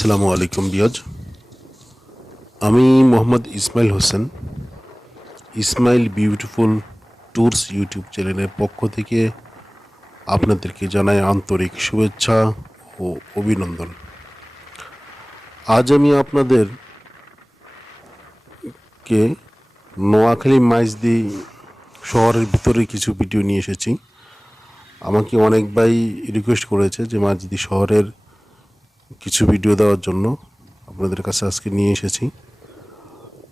আসসালামু আলাইকুম বিয়াজ। আমি Mohammad Ismail Hossain, Ismail beautiful tours YouTube চ্যানেলের পক্ষ থেকে আপনাদেরকে জানাই আন্তরিক শুভেচ্ছা ও অভিনন্দন। আজ আমি আপনাদেরকে নোয়াখালী মাইজদি শহরের ভিতরে কিছু ভিডিও নিয়ে এসেছি। আমাকে অনেক ভাই রিকোয়েস্ট করেছে যে মাইজদি শহরের কিছু ভিডিও দেওয়ার জন্য, আপনাদের কাছে আজকে নিয়ে এসেছি।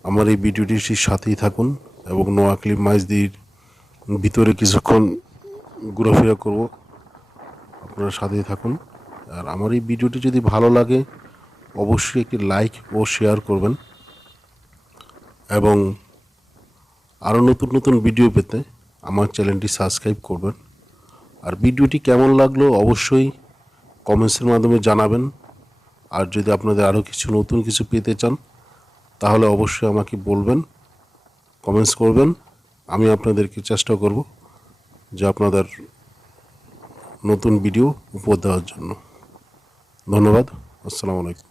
আমার এই ভিডিওটির সাথেই থাকুন এবং নোয়াখালী মাইজদির ভিতরে কিছুক্ষণ ঘোরাফেরা করব, আপনারা সাথেই থাকুন। আর আমার এই ভিডিওটি যদি ভালো লাগে অবশ্যই একটি লাইক ও শেয়ার করবেন এবং আরও নতুন নতুন ভিডিও পেতে আমার চ্যানেলটি সাবস্ক্রাইব করবেন। আর ভিডিওটি কেমন লাগলো অবশ্যই কমেন্টসের মাধ্যমে জানাবেন। আর যদি আপনাদের আরও কিছু নতুন কিছু পেতে চান তাহলে অবশ্যই আমাকে বলবেন, কমেন্টস করবেন। আমি আপনাদেরকে চেষ্টা করব যে আপনাদের নতুন ভিডিও উপহার দেওয়ার জন্য। ধন্যবাদ। আসসালামু আলাইকুম।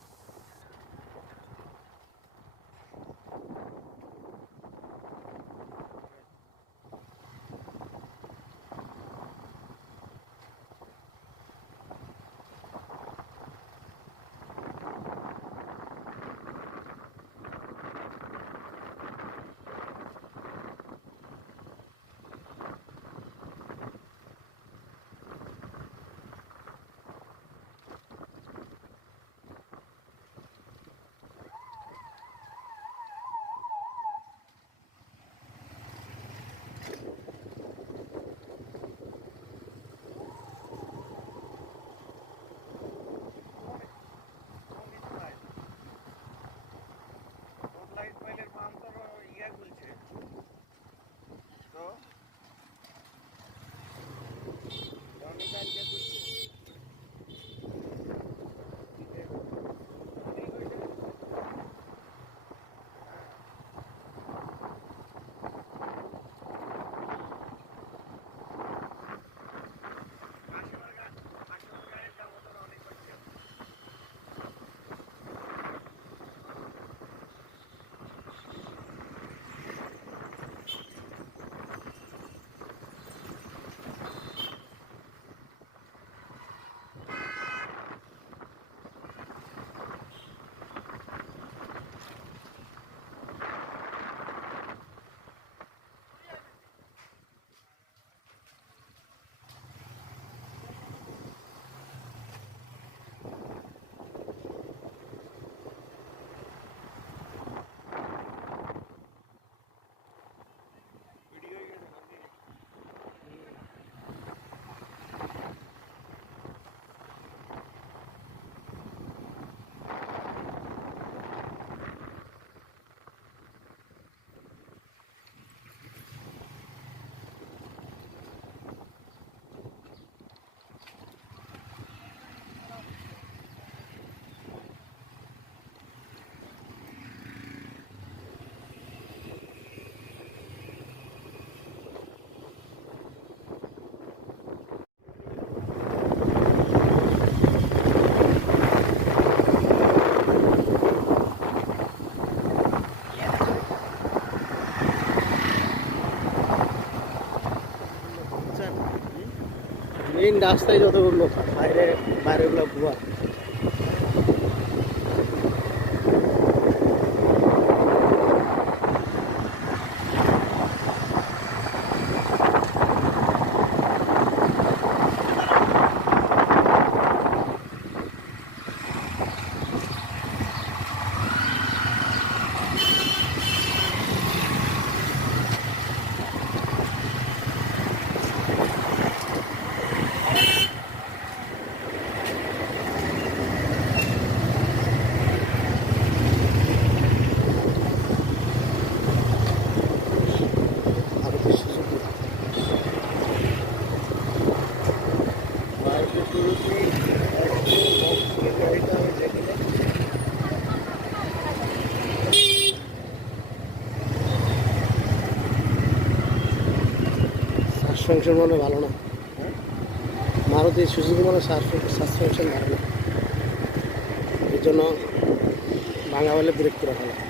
মেইন রাস্তায় যতগুলো বাইরেগুলো ভুয়া। সাসপেনশন মনে ভালো না, মারুতি সুজুকি মনে সাসপেনশন ভালো না। এর জন্য ভাঙা হলে বিরক্ত রাখা হয়।